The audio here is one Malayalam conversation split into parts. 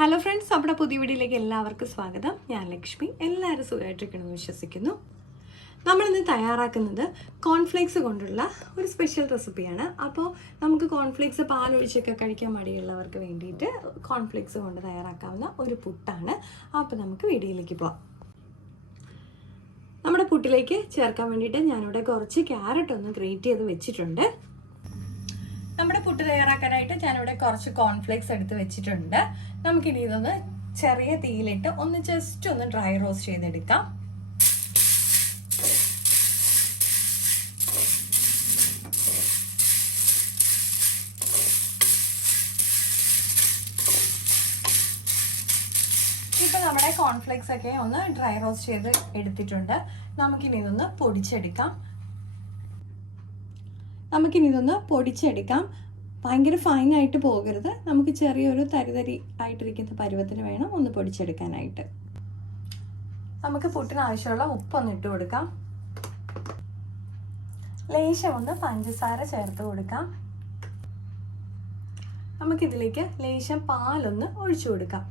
ഹലോ ഫ്രണ്ട്സ്, നമ്മുടെ പുതിയ വീഡിയോയിലേക്ക് എല്ലാവർക്കും സ്വാഗതം. ഞാൻ ലക്ഷ്മി. എല്ലാവരും സുഖമായിട്ടിരിക്കണമെന്ന് വിശ്വസിക്കുന്നു. നമ്മളിന്ന് തയ്യാറാക്കുന്നത് കോൺഫ്ലേക്സ് കൊണ്ടുള്ള ഒരു സ്പെഷ്യൽ റെസിപ്പിയാണ്. അപ്പോൾ നമുക്ക് കോൺഫ്ലേക്സ് പാലൊഴിച്ചൊക്കെ കഴിക്കാൻ മടിയുള്ളവർക്ക് വേണ്ടിയിട്ട് കോൺഫ്ലേക്സ് കൊണ്ട് തയ്യാറാക്കാവുന്ന ഒരു പുട്ടാണ്. അപ്പോൾ നമുക്ക് വീഡിയോയിലേക്ക് പോവാം. നമ്മുടെ പുട്ടിലേക്ക് ചേർക്കാൻ വേണ്ടിയിട്ട് ഞാനിവിടെ കുറച്ച് ക്യാരറ്റ് ഒന്ന് ഗ്രേറ്റ് ചെയ്ത് വെച്ചിട്ടുണ്ട്. നമ്മുടെ പുട്ട് തയ്യാറാക്കാനായിട്ട് ഞാനിവിടെ കുറച്ച് കോൺഫ്ലേക്സ് എടുത്ത് വെച്ചിട്ടുണ്ട്. നമുക്കിനി ഇതൊന്ന് ചെറിയ തീയിലിട്ട് ഒന്ന് ജസ്റ്റ് ഒന്ന് ഡ്രൈ റോസ്റ്റ് ചെയ്തെടുക്കാം. ഇപ്പൊ നമ്മുടെ കോൺഫ്ലേക്സ് ഒക്കെ ഒന്ന് ഡ്രൈ റോസ്റ്റ് ചെയ്ത് എടുത്തിട്ടുണ്ട്. നമുക്കിനി ഇതൊന്ന് പൊടിച്ചെടുക്കാം. ഭയങ്കര ഫൈനായിട്ട് പോകരുത്. നമുക്ക് ചെറിയൊരു തരി ആയിട്ടിരിക്കുന്ന പരുവത്തിന് വേണം ഒന്ന് പൊടിച്ചെടുക്കാനായിട്ട്. നമുക്ക് പുട്ടിന് ആവശ്യമുള്ള ഉപ്പൊന്ന് ഇട്ട് കൊടുക്കാം. ലേശം ഒന്ന് പഞ്ചസാര ചേർത്ത് കൊടുക്കാം. നമുക്കിതിലേക്ക് ലേശം പാലൊന്ന് ഒഴിച്ചു കൊടുക്കാം.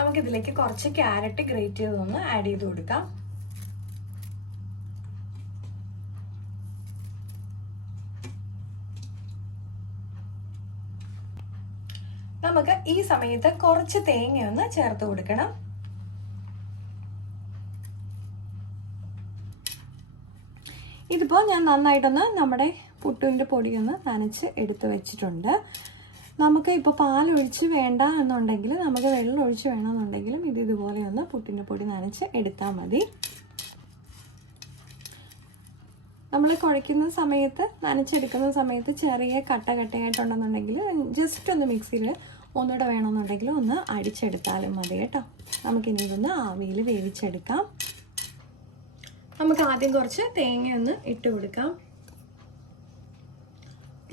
നമുക്കിതിലേക്ക് കുറച്ച് ക്യാരറ്റ് ഗ്രേറ്റ് ചെയ്തൊന്ന് ആഡ് ചെയ്ത് കൊടുക്കാം. നമുക്ക് ഈ സമയത്ത് കുറച്ച് തേങ്ങയൊന്ന് ചേർത്ത് കൊടുക്കണം. ഇതിപ്പോൾ ഞാൻ നന്നായിട്ടൊന്ന് നമ്മുടെ പുട്ടിൻ്റെ പൊടിയൊന്ന് നനച്ച് എടുത്ത് വെച്ചിട്ടുണ്ട്. നമുക്ക് ഇപ്പോൾ പാലൊഴിച്ച് വേണ്ട എന്നുണ്ടെങ്കിൽ, നമുക്ക് വെള്ളം ഒഴിച്ച് വേണമെന്നുണ്ടെങ്കിലും ഇതുപോലെ ഒന്ന് പുട്ടിൻ്റെ പൊടി നനച്ച് എടുത്താൽ മതി. നമ്മൾ കുഴയ്ക്കുന്ന സമയത്ത്, നനച്ചെടുക്കുന്ന സമയത്ത് ചെറിയ കട്ടയായിട്ടുണ്ടെന്നുണ്ടെങ്കിൽ ജസ്റ്റ് ഒന്ന് മിക്സിയിൽ ഒന്നുകൂടെ വേണമെന്നുണ്ടെങ്കിൽ ഒന്ന് അടിച്ചെടുത്താലും മതി കേട്ടോ. നമുക്കിനി ഇതൊന്ന് ആവിയിൽ വേവിച്ചെടുക്കാം. നമുക്ക് ആദ്യം കുറച്ച് തേങ്ങ ഒന്ന് ഇട്ട് കൊടുക്കാം.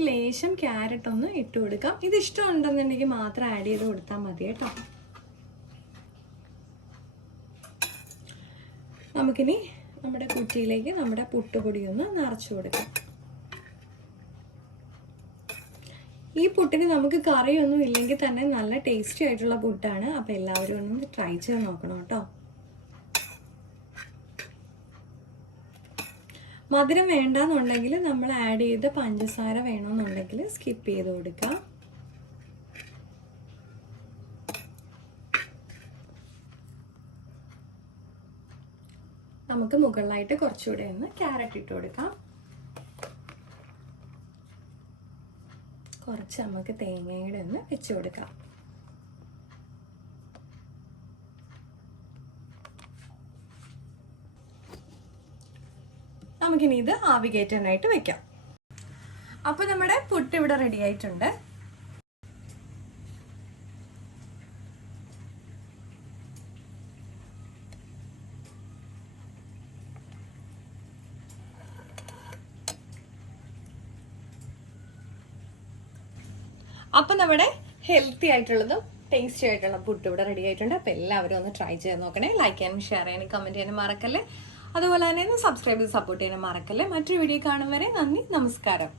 ലേശം ക്യാരറ്റ് ഒന്ന് ഇട്ട് കൊടുക്കാം. ഇത് ഇഷ്ടമുണ്ടെന്നുണ്ടെങ്കിൽ മാത്രം ആഡ് ചെയ്ത് കൊടുത്താൽ മതി കേട്ടോ. നമുക്കിനി നമ്മുടെ കുറ്റിയിലേക്ക് നമ്മുടെ പുട്ടുപൊടി ഒന്ന് നിറച്ചു കൊടുക്കാം. ഈ പുട്ടിന് നമുക്ക് കറിയൊന്നും ഇല്ലെങ്കിൽ തന്നെ നല്ല ടേസ്റ്റി ആയിട്ടുള്ള പുട്ടാണ്. അപ്പോൾ എല്ലാവരും ഒന്ന് ട്രൈ ചെയ്ത് നോക്കണം കേട്ടോ. മധുരം വേണ്ടെന്നുണ്ടെങ്കിൽ നമ്മൾ ആഡ് ചെയ്ത് പഞ്ചസാര വേണമെന്നുണ്ടെങ്കിൽ സ്കിപ്പ് ചെയ്ത് കൊടുക്കാം. നമുക്ക് മുകളിലായിട്ട് കുറച്ചുകൂടെ ഒന്ന് ക്യാരറ്റ് ഇട്ട് കൊടുക്കാം. കുറച്ച് നമുക്ക് തേങ്ങയുടെ ഒന്ന് വെച്ച് കൊടുക്കാം. നമുക്കിനി ഇത് ആവി കയറ്റാനായിട്ട് വെക്കാം. അപ്പോൾ നമ്മുടെ പുട്ട് ഇവിടെ റെഡി ആയിട്ടുണ്ട്. അപ്പം നമ്മുടെ ഹെൽത്തി ആയിട്ടുള്ളതും ടേസ്റ്റി ആയിട്ടുള്ള പുട്ട് ഇവിടെ റെഡി ആയിട്ടുണ്ട്. അപ്പോൾ എല്ലാവരും ഒന്ന് ട്രൈ ചെയ്ത് നോക്കണേ. ലൈക്ക് ചെയ്യാനും ഷെയർ ചെയ്യാനും കമൻറ്റ് ചെയ്യാനും മറക്കല്ലേ. അതുപോലെ തന്നെ ഒന്ന് സബ്സ്ക്രൈബ് ചെയ്ത് സപ്പോർട്ട് ചെയ്യാനും മറക്കല്ലേ. മറ്റൊരു വീഡിയോ കാണും വരെ നന്ദി, നമസ്കാരം.